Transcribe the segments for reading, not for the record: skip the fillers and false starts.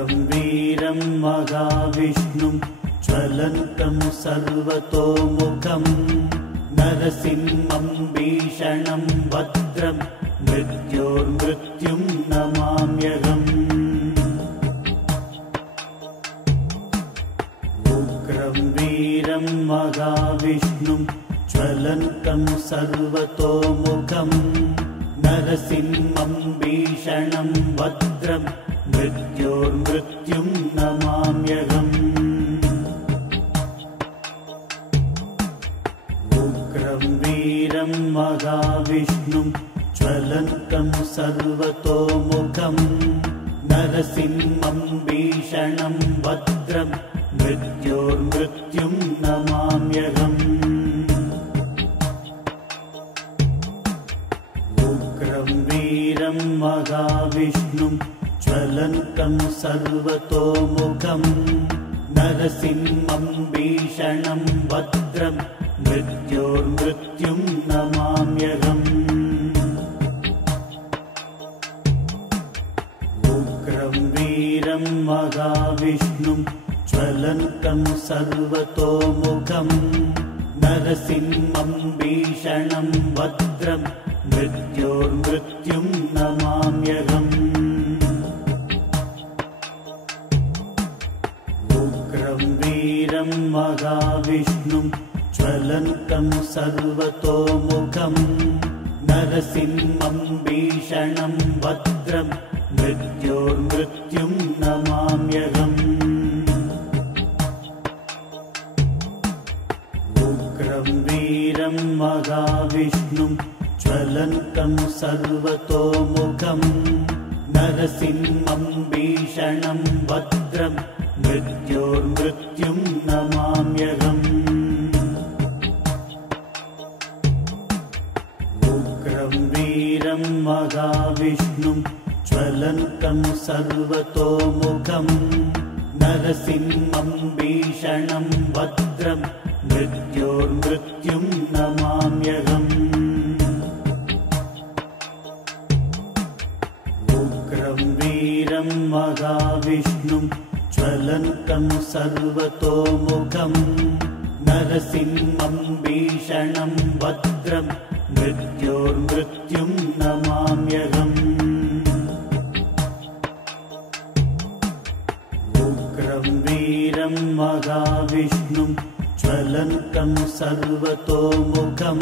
उग्रं वीरं महाविष्णुं ज्वलन्तं सर्वतोमुखं नरसिंहं भीषणं भद्रं मृत्योर्मृत्युं नमाम्यहम्। उग्रं वीरं महाविष्णुं ज्वलन्तं सर्वतोमुखं नरसिंहं भीषणं भद्रं मृत्योर्मृत्युं नमाम्यहम्। उग्रं वीरं महाविष्णुं ज्वलन्तं सर्वतोमुखं नरसिंहं भीषणं भद्रं मृत्योर्मृत्युं नमाम्यहम्। उग्रं वीरं महाविष्णुं ज्वलन्तं सर्वतोमुखं नरसिंहं भीषणं भद्रं मृत्योर्मृत्युं नमाम्यहम्। उग्रं वीरं महाविष्णुं ज्वलन्तं सर्वतोमुखं नरसिंहं भीषणं भद्रं मृत्योर्मृत्युं नमाम्यहम्। उग्रं वीरं महाविष्णुं ज्वलन्तं सर्वतोमुखं नरसिंहं भीषणं भद्रं मृत्योर्मृत्युं नमाम्यहम्। उग्रं वीरं महाविष्णुं ज्वलन्तं सर्वतोमुखं नरसिंहं भीषणं भद्रं मृत्योर्मृत्युं नमाम्यहम्। उग्रं वीरं महाविष्णुं ज्वलन्तं सर्वतोमुखं नरसिंहं भीषणं भद्रं मृत्योर्मृत्युं नमाम्यहम्। उग्रं वीरं महाविष्णुं ज्वलन्तं सर्वतोमुखं नरसिंहं भीषणं भद्रं मृत्योर्मृत्युं नमाम्यहम्। उग्रं वीरं महाविष्णुं ज्वलन्तं सर्वतोमुखं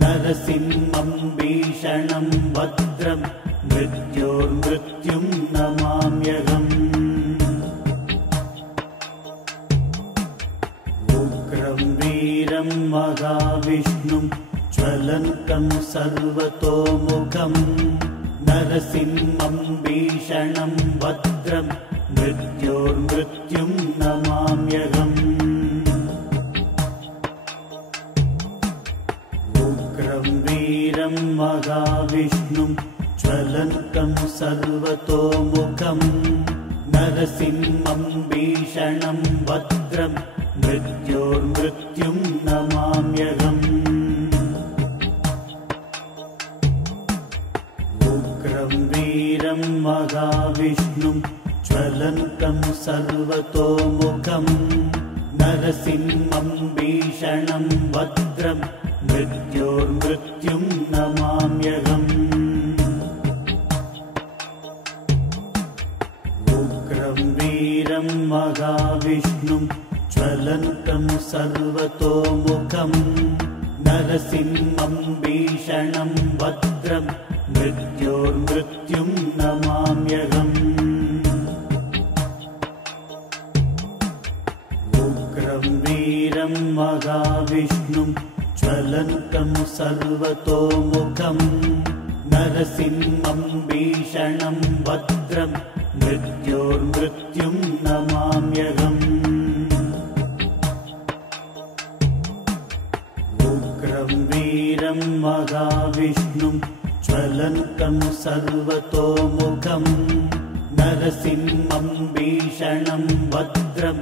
नरसिंहं भीषणं भद्रं मृत्योर्मृत्युं नमाम्यहम्। उग्रं वीरं महाविष्णुं ज्वलन्तं सर्वतोमुखं नरसिंहं भीषणं भद्रं मृत्योर्मृत्युं नमाम्यहम्। उग्रं वीरं महाविष्णुं ज्वलन्तं सर्वतोमुखं नरसिंहं भीषणं भद्रं मृत्योर्मृत्युं नमाम्यहम्। उग्रं वीरं महाविष्णुं ज्वलन्तं सर्वतोमुखं नरसिंहं भीषणं भद्रं मृत्योर्मृत्युं नमाम्यहम्। उग्रं वीरं महाविष्णुं ज्वलन्तं सर्वतोमुखं नरसिंहं भीषणं भद्रं मृत्योर्मृत्युं नमाम्यहम्। उग्रं वीरं महाविष्णुं ज्वलन्तं सर्वतोमुखं नरसिंहं भीषणं भद्रं मृत्योर्मृत्युं नमाम्यहम्। उग्रं वीरं महाविष्णुं ज्वलन्तं सर्वतोमुखं नरसिंहं भीषणं भद्रं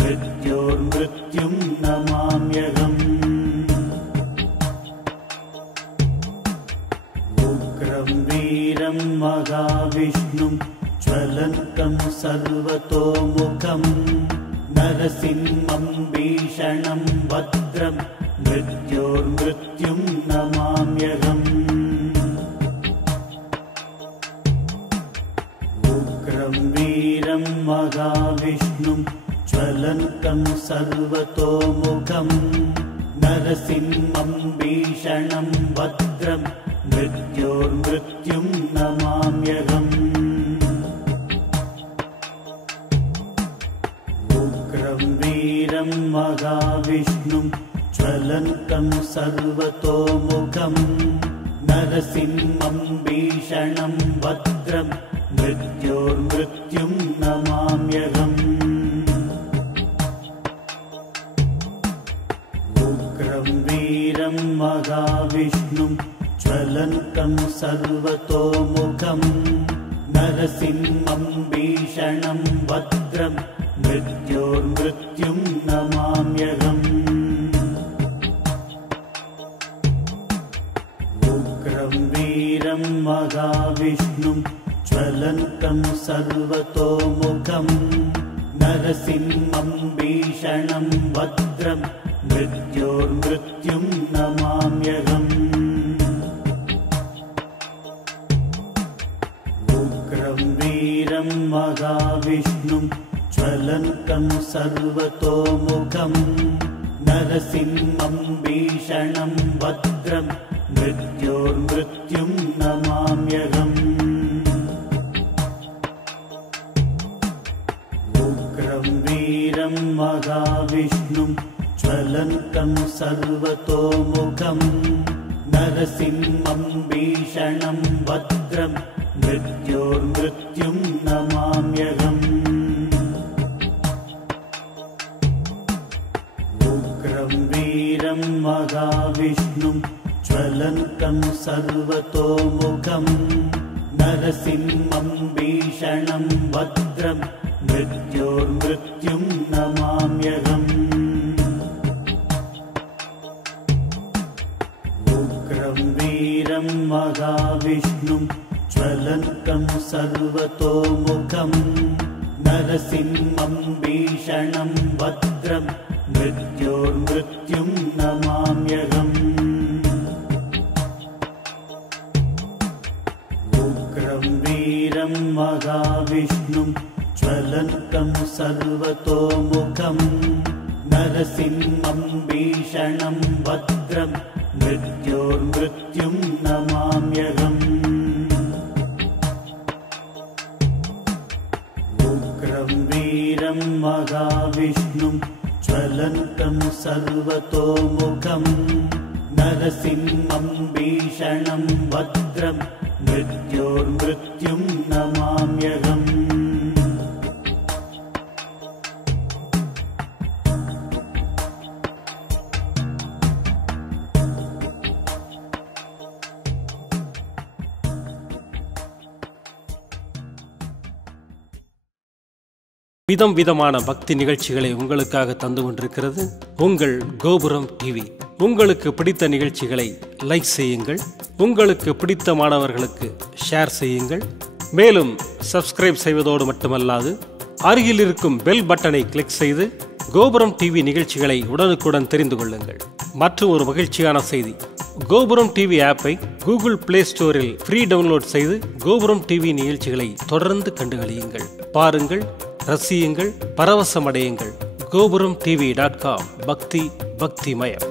मृत्योर्मृत्युं नमाम्यहम्। उग्रं वीरं महाविष्णुं ज्वलन्तं सर्वतोमुखं नरसिंहं भीषणं भद्रं मृत्योर्मृत्युं नमाम्यहम् उग्रं वीरं महाविष्णुं ज्वलन्तं सर्वतोमुखं नरसिंहं भीषणं भद्रं मृत्योर्मृत्युं नमाम्यहम् उग्रं वीरं महाविष्णुं ज्वलन्तं सर्वतोमुखं नरसिंहं भीषणं भद्रं मृत्योर्मृत्युं नमाम्यहम् उग्रं वीरं महाविष्णुं ज्वलन्तं सर्वतोमुखं नरसिंहं भीषणं भद्रं मृत्योर्मृत्युं नमाम्यहम् उग्रं वीरं महाविष्णुं ज्वलन्तं सर्वतोमुखं नरसिंहं भीषणं भद्रं मृत्योर्मृत्युं नमाम्यहम् उग्रं वीरं महाविष्णुं ज्वलन्तं सर्वतोमुखं नरसिंहं भीषणं भद्रं मृत्योर्मृत्युं नमाम्यहम् उग्रं वीरं महाविष्णुं ज्वलन्तं सर्वतोमुखं नरसिंहं भीषणं भद्रं मृत्योर्मृत्युं नमाम्यहम् उग्रं वीरं महाविष्णुं ज्वलन्तं सर्वतोमुखं नरसिंहं भीषणं भद्रं मृत्योर्मृत्युं नमाम्यहम् उग्रं वीरं महाविष्णुं ज्वलन्तं सर्वतोमुखं नरसिंहं भीषणं भद्रं मृत्योर्मृत्युं नमाम्यहम् उग्रं वीरं महाविष्णुं ज्वलन्तं सर्वतोमुखं नरसिंहं भीषणं भद्रं मृत्योर्मृत्युं नमाम्यहम् उग्रं वीरं महाविष्णुं ज्वलन्तं सर्वतोमुखं नरसिंहं भीषणं भद्रं मृत्योर्मृत्युं नमाम्यहम् விதம் விதமான பக்தி நிகழ்ச்சிகளை உங்களுக்காக தந்து கொண்டிருக்கிறது உங்கள் கோபுரம் டிவி. உங்களுக்கு பிடித்த நிகழ்ச்சிகளை லைக் செய்யுங்கள், உங்களுக்கு பிடித்த மாணவர்களுக்கு ஷேர் செய்யுங்கள். மேலும் சப்ஸ்கிரைப் செய்வதோடு மட்டுமல்லாது அருகில் இருக்கும் பெல் பட்டனை கிளிக் செய்து கோபுரம் டிவி நிகழ்ச்சிகளை உடனுக்குடன் தெரிந்து கொள்ளுங்கள். மற்றும் ஒரு மகிழ்ச்சியான செய்தி, கோபுரம் டிவி ஆப்பை கூகுள் பிளே ஸ்டோரில் ஃப்ரீ டவுன்லோட் செய்து கோபுரம் டிவி நிகழ்ச்சிகளை தொடர்ந்து கண்டுகளியுங்கள், பாருங்கள், ரசியுங்கள், பரவசமடையுங்கள். gopuramtv.com பக்தி பக்திமயம்.